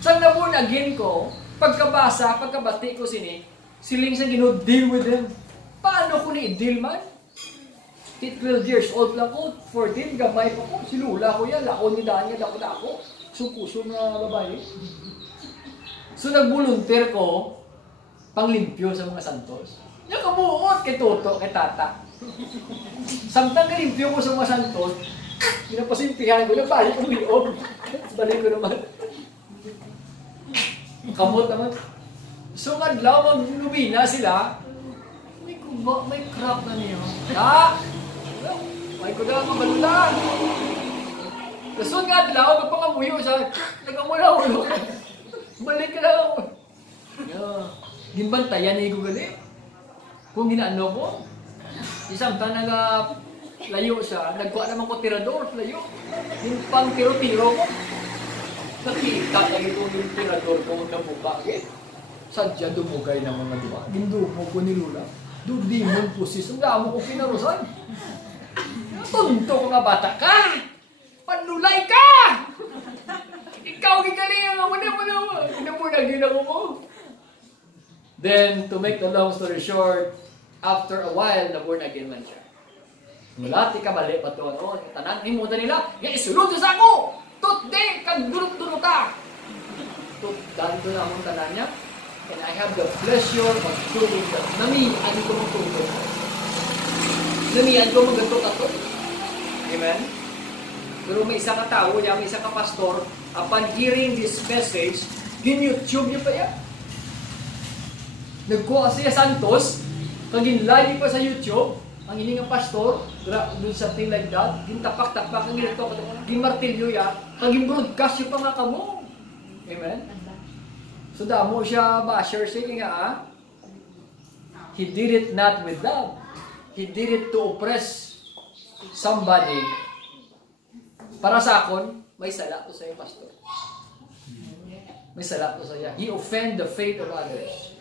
Sa naborn again ko, pagkabati ko siling sa deal with them. Paano ko ni-deal man? 12 years old lang ko, 14, gamay pa ko. Si lula ko yan, lakon ni daan niya, dako-dako. Supuso na babae. So nag-volunteer ko, panglimpyo sa mga santos. Yung kabuot kay Toto, kay Tata. Samtang kalimpyo ko sa mga santos, pinapasimpihan ko, nabalik ang loob. Balik ko naman. Kamot naman. So kadlaw, maglumina sila. May crap na niyo. May kuda ka balutan. Kaso nga adlaw, magpangamuyo siya. Nagkamula-ulo. Balik ka lang. Gimbantayan na yung gali. Kung ginaano ko, isang ta layo siya, nagkuha naman ko tirador, layo. Yung pang tiro-tiro ko. Nakita na ito yung tirador ko na bukakit. Sadya dumugay ng mga diba. Gindumo ko ni Lula. Dudimon po sis. Ang damo ko pinarusan. Tunto ko nga bata ka! Panulay ka! Ikaw gigaling ang wala. Pinapuragin ako mo. Then, to make the long story short, after a while, na-born again man siya. Mula, ti kabali pa ito. Tanan, himutan nila, isulod sa ako! Tutde, kagdurot-durot ka! Ganito na akong tanan niya. And I have the pleasure of proving that namihan ko magtuturo. Namihan ko magtuturo. Amen? Pero may isa ka tao, may isa ka pastor, upon hearing this message, gin-YouTube niya pa yan. Nagkuha siya Santos, kagin-live pa sa YouTube, ang hiling ng pastor, do something like that, gin-tapak-tapak, gin-martilyo yan, kagin-broadcast yung pangaka mo. Amen? So damo siya basher siya nga he did it not with love. He did it to oppress somebody. Para sa akon, may sala to sa iyo, pastor. May sala to sa iya. He offend the faith of others.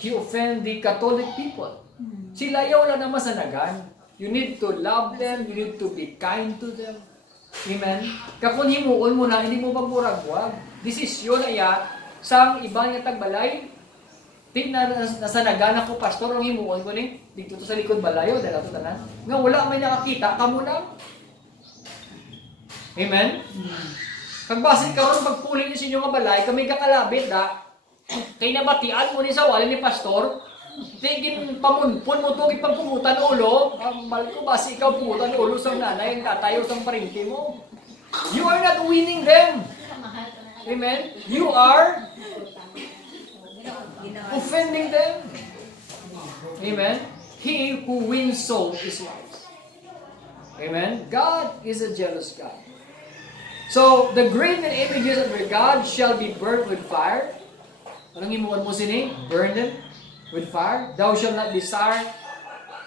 He offend the Catholic people. Sila yaw lang naman sa nagan. You need to love them. You need to be kind to them. Amen? Kakun himuon mo na, hindi mo magmuragwag. Desisyon na iya, sang ibang nga tagbalay, nasa nagana ko, pastor, ang himuon ko ni, dito to sa likod balayo, dahil ito tanan, nga wala may nakakita, kamo lang. Amen? Pagbasit ka ron, pagpuli niyo sa inyo nga balay, kami kakalabit, kay nabatian mo ni sa wala ni pastor, tigin pamunpon mo ito, ipagpungutan ulo, balik ko, basi ikaw pungutan ulo sa nanay, ang tatayo sa parinti mo. You are not winning them. Amen? You are offending them. Amen? He who wins soul is wise. Amen? God is a jealous God. So, the graven images of your God shall be burnt with fire. Anong himukan mo sini? Burn them with fire. Thou shalt not desire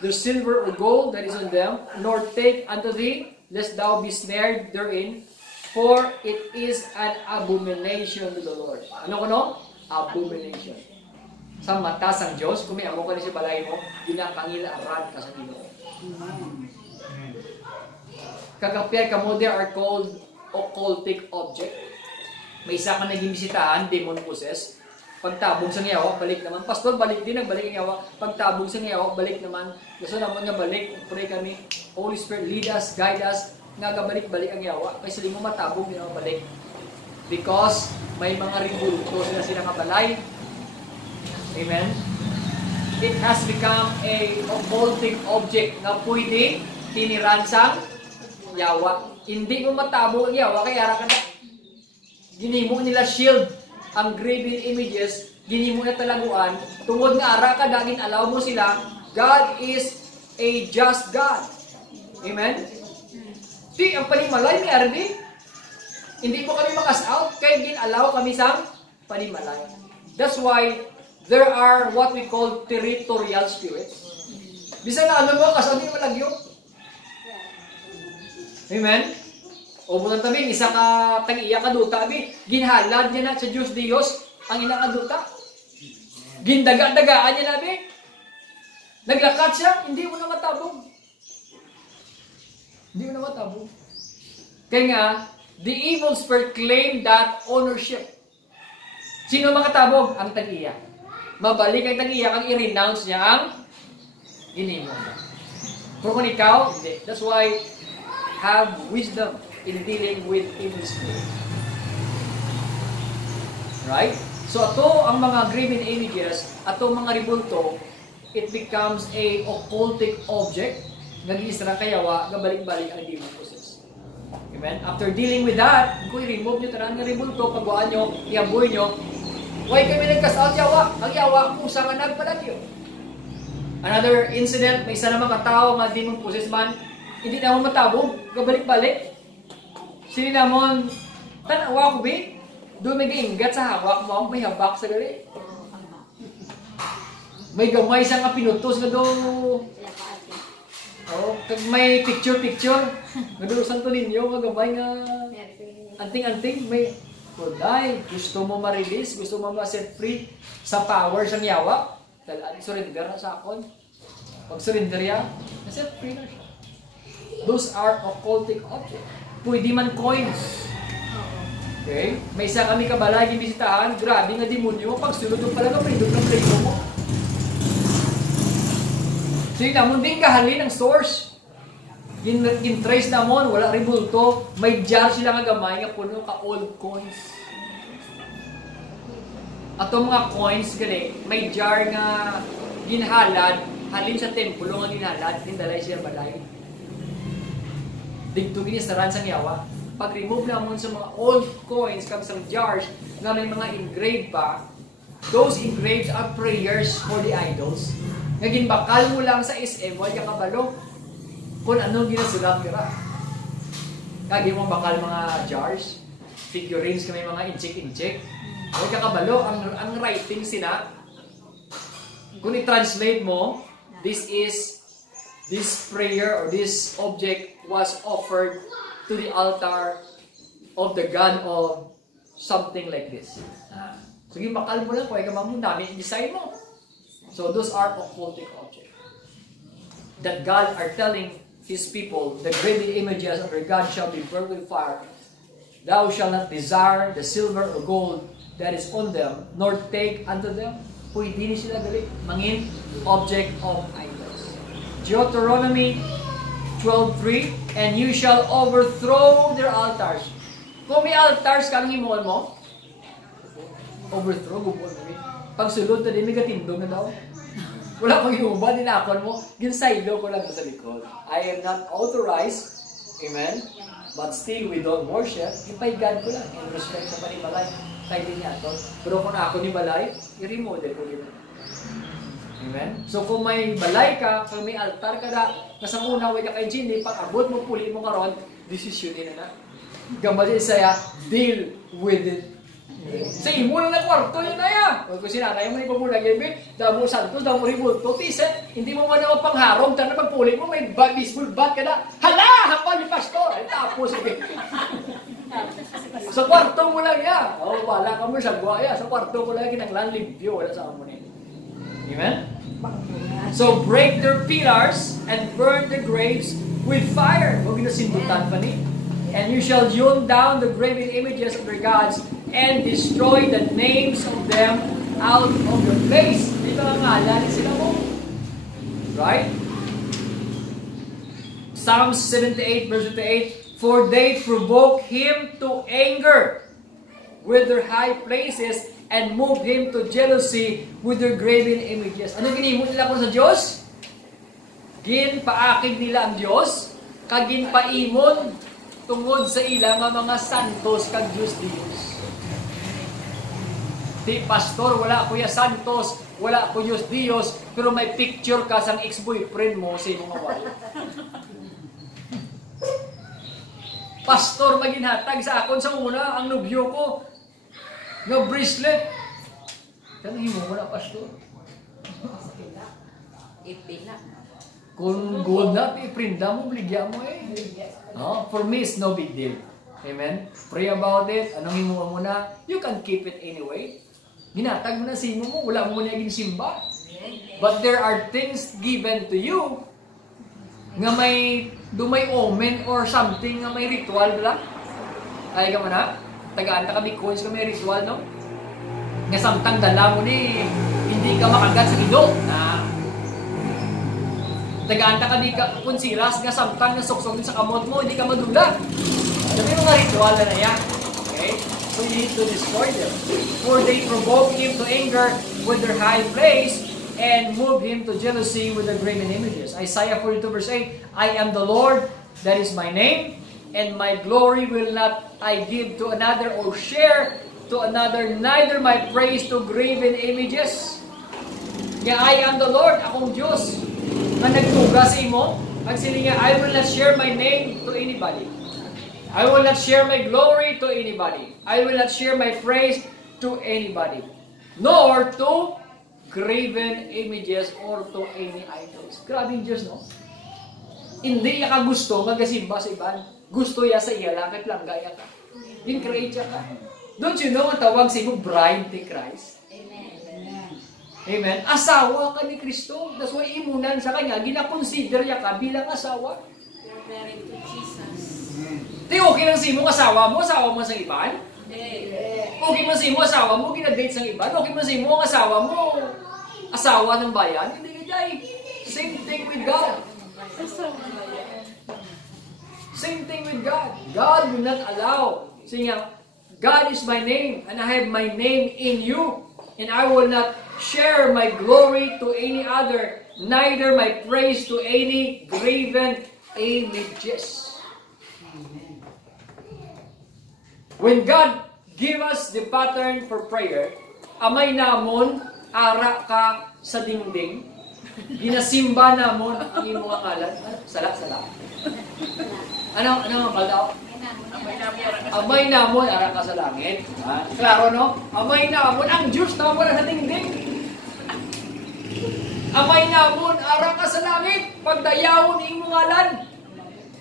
the silver or gold that is on them, nor take unto thee, lest thou be snared therein. For it is an abomination to the Lord. Ano ko no? Abomination. Sa mata sang Diyos, kung may amo ka ni si balay mo, ginapangilaaran ka sa Ginoo. Kagapyar ka mo, there are called occultic object. May isa ka naging bisitahan, demon possessed. Pagtabog sa ngayawa, balik naman. Pastor, balik din, nagbalik ang ngayawa. Pagtabog sa ngayawa, balik naman. Gusto naman nga balik, pray kami. Holy Spirit, lead us, guide us. Nga balik-balik ang yawa. Kasi hindi mo matabog, hindi mo balik. Because may mga ribulto sila kabalay. Amen? It has become a occultic object na pwede tiniransang yawa. Hindi mo matabog ang yawa, kaya ka na. Ginimo nila shield ang graven images, ginimo na talaguan. Tungod nga ara ka, daging alaw mo sila, God is a just God. Amen? Di, ang panimalay ni Ardi, hindi mo kami makas-out, kaya ginalaw kami sa panimalay. That's why there are what we call territorial spirits. Bisa na ano mo, kasama yung malagyo. Amen? O bunang tabi, isa ka tag-iya ka duta, abi. Ginhalad niya na sa Diyos ang ilang aduta. Gindaga-dagaan niya na, abi. Naglakad siya, hindi mo na matabog. Hindi mo na matabog. Kaya nga, the evil spirit claimed that ownership. Sino makatabog? Ang tag-iya. Mabalik ang tag-iya kang i-renounce niya ang ginimo. Pero kung ikaw, hindi. That's why have wisdom in dealing with evil spirit. Right? So ato ang mga graven images, ato mga ribulto, it becomes a occultic object nga giisra kayawa nga balik-balik ang demon possess. Amen? After dealing with that, kung i-remove nyo tanan nga ribulto, pagwaan nyo, iaboy nyo, why kami nagkasal yawa? Ang yawa kung sa nga nagpalagyo. Another incident, may isa namang katao nga demon possess man, hindi naman matabog, gabalik-balik. Sini namon, tanawa ko ba? Doon may gaingat sa hawak mo, may habak sa gali. May gamay sa nga pinutos na doon. Oh, kag may picture. Nga doon Santo Niño, nga gamay nga anting-anting. May, kuday, gusto mo ma-release, gusto mo ma-set free sa power sa yawa. Surrender na sa akon. Pag surrender yan, na-set free na siya. Those are occultic objects. Pwede man coins. Okay? May isa kami kabalay, bisitahan, grabe nga demonyo, pagsulod mo pala ka, pindot ng play mo. So yun namon din kahalin ang source. Gin-trace namon, wala ribulto, may jar sila nga gamay nga puno ka old coins. Ato mga coins gali, may jar nga ginhalad, halin sa templo nga ginhalad, dindalay siya balay. Digto ginisaran sang yawa. Pag-remove namon sa mga old coins, kag sa jars na may mga engraved pa, those engraved are prayers for the idols. Nga ginbakal mo lang sa SM, wala ka kabalo kung anong ginasulat nila. Kagi mo bakal mga jars, figurines kami mga inchik-inchik. Wala ka kabalo, ang writing sila, kung i-translate mo, this prayer or this object was offered to the altar of the god of something like this. So, bakal mo lang, kaya ka mamundami, design mo. So, those are occultic objects. That God are telling His people, the graven images of their God shall be burned with fire. Thou shalt not desire the silver or gold that is on them, nor take unto them. Pwede ni sila gali, mangin object of idols. Deuteronomy 12:3, and you shall overthrow their altars. Kung may altars kang himuon mo, overthrow, gubuan mo. Pagsulod na din, may gatindong na daw. Wala pang himuba, dinakon mo, ginsaylo ko lang sa likod. I am not authorized, amen, but still we don't worship, ipay-God ko lang, in respect sa panibalay. Tayo din niya ito. Pero kung ako ni balay, i-remodel ko yun. Amen? So kung may balay ka, kung may altar ka na, nasa una, way ka kay Ginny, pag-abot mo, puli mo karon, decision na na. Gambal siya, deal with it. Sa imo lang na kwarto yun na yan. Kung sinanay mo na ipamulang ibig, damo santos, damo ribulto, tiset, hindi mo man naman pangharong, tanda pagpuli mo, may baseball bat ka na, hala! Hapal ni pastor! Ay, tapos, sige. Sa kwarto mo lang yan. O, wala ka mo sa buhaya. Sa kwarto mo lang kinanglan limpyo. Wala sa amunin. Amen? So, break their pillars and burn the graves with fire. Huwag ginasindutan pa ni. And you shall hew down the graven images of their gods and destroy the names of them out of your place. Dito ang ngalan sila mo. Right? Psalms 78 verse 28, for they provoke him to anger with their high places and move him to jealousy with their graven images. Ano ginimo nila ko sa Diyos? Ginpaakig nila ang Diyos, kag ginpaimon tungod sa ilang mga santos kag Diyos. Di pastor, wala ko ya santos, wala ko Diyos, pero may picture ka sang ex-boyfriend mo sa imong wala. Pastor, maginhatag sa akon sa una, ang nobyo ko, nga bracelet. Kanahin mo na, pastor. Ipila. Kung gold na, iprinda mo, bligyan mo eh. No? For me, it's no big deal. Amen? Pray about it. Anong himuha mo na? You can keep it anyway. Ginatag mo na sa himo mo. Wala mo na yung simba. But there are things given to you nga may omen or something nga may ritual lang. Ay ka man ha? Tagaan ta kami coins nga may ritual, no? Nga samtang dala mo ni hindi ka makagat sa idol. Tagaan ta kami kunsiras nga samtang nasuksok sa kamot mo, hindi ka madula. Sabi mga ritual na yan. Okay? So you need to destroy them. For they provoke him to anger with their high praise and move him to jealousy with their graven images. Isaiah 42 verse 8, I am the Lord, that is my name, and my glory will not I give to another or share to another, neither my praise to graven images. Nga I am the Lord, akong Diyos, nga nagtuga sa imo. Ang sili nga, I will not share my name to anybody. I will not share my glory to anybody. I will not share my praise to anybody. Nor to graven images or to any idols. Grabe yung Diyos, no? Hindi ka gusto magasimba sa iban. Gusto ya sa iya, langit lang, gaya ka. In-create siya ka. Don't you know, ang tawag sa imo, bride ni Christ? Amen. Amen. Asawa ka ni Kristo. That's why imunan sa kanya, ginakonsider niya ka bilang asawa. You're married to Jesus. Di okay lang sa imo asawa mo sa iban? Okay man sa imo asawa mo, ginadate sa iban? Okay man sa imo ang asawa mo, asawa ng bayan? Hindi gayay. Same thing with God. Same thing with God. God will not allow. Sige nga, God is my name, and I have my name in you, and I will not share my glory to any other, neither my praise to any graven images. When God give us the pattern for prayer, amay namon, ara ka sa dingding, ginasimba namon ang imong ngalan. Sala. Ano ang baldaw? Amay namon, ara ka sa langit. Klaro, no? Amay namon, ang Diyos na wala sa dingding. Amay namon, ara ka sa langit. Pagdayawon imong ngalan.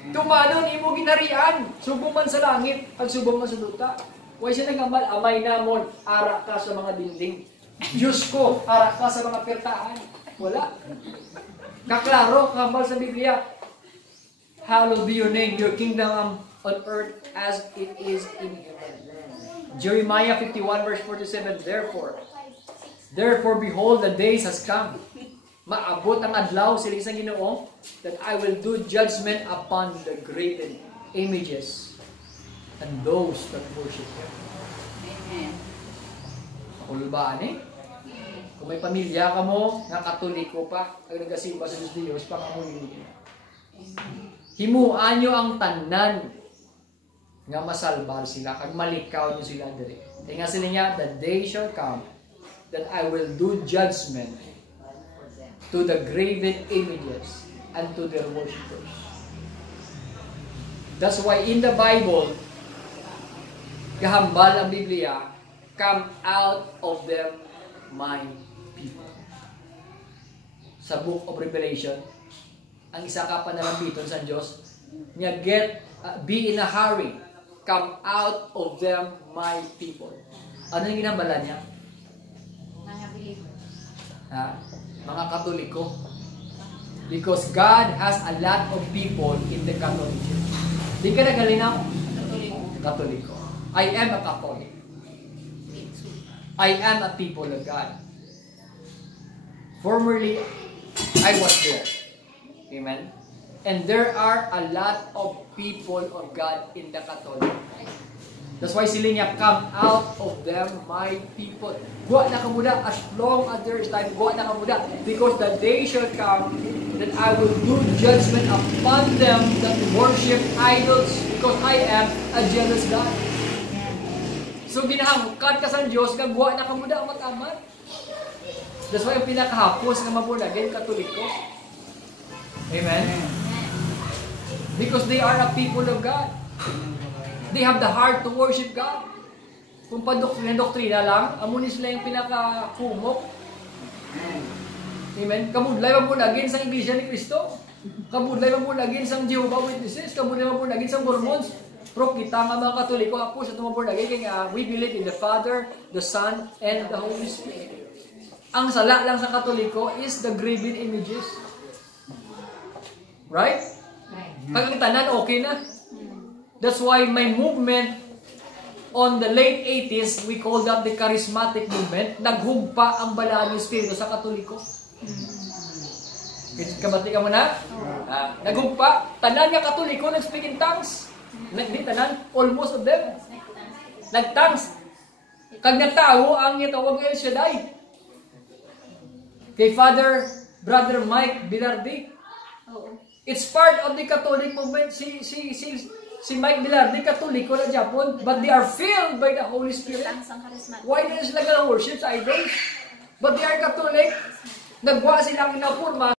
Tumanon imo ginarian. Subong man sa langit, pag subong man sa duta. Huwag siya nagamal, amay namon, ara ka sa mga dingding. Diyos ko, ara ka sa mga pertaan. Wala. Kaklaro, kambal sa Biblia. Hallowed be your name, your kingdom on earth as it is in heaven. Jeremiah 51 verse 47, Therefore behold, the days has come. Maabot ang adlaw, sila isang Ginoo, that I will do judgment upon the graven images and those that worship Him. Amen. Makulbaan eh. Kung may pamilya ka mo, nga katoliko pa, ang nagasimba sa Diyos, pangamunin niyo. Himuan nyo ang tanan nga masalbar sila, kag malikaw nyo sila diri. Kaya nga sila niya, the day shall come that I will do judgment to the graven images and to their worshippers. That's why in the Bible, gahambal ang Biblia, come out of them my people. Sa Book of Revelation, ang isa ka panalambiton sa Diyos, nga be in a hurry, come out of them my people. Ano yung ginambala niya? Mga believers. Mga Katoliko. Because God has a lot of people in the Catholic Church. Di ka nagalinaw? Katoliko. I am a Catholic. I am a people of God. Formerly, I was there. Amen? And there are a lot of people of God in the Catholic. That's why sila niya, come out of them, my people. Guwa na kamuda, as long as there is time, guwa na kamuda. Because the day shall come that I will do judgment upon them that worship idols. Because I am a jealous God. So ginahangkat ka sa Diyos, guwa na kamuda, matamat. That's why ang pinakahapos na mabulagin, Katoliko. Amen? Because they are a people of God. They have the heart to worship God. Kung pa-doktrina lang, amunin sila yung pinaka-kumok. Amen? Kamudlay mabulagin sa Iglesia ni Cristo. Kamudlay mabulagin sa Jehovah Witnesses. Kamudlay mabulagin sa Mormons. Pro kita nga mga Katoliko, ako sa tumabor na we believe in the Father, the Son, and the Holy Spirit. Ang sala lang sa Katoliko is the graven images. Right? Pag ang tanan, okay na. That's why my movement on the late 80s, we call that the charismatic movement. Naghugpa ang balaan ng Espiritu sa Katoliko. Kabati ka mo na? Naghugpa. Tanan nga Katoliko nag-speak in tongues. Hindi tanan, almost of them. Nag-tongues. Kag nagtao ang itawag El Shaddai. Kay Brother Mike Bilardi. It's part of the Catholic movement. Si Mike Bilardi, Katoliko na Japon, but they are filled by the Holy Spirit. Why na sila worship sa idols? But they are Catholic. Nagwa silang inapurma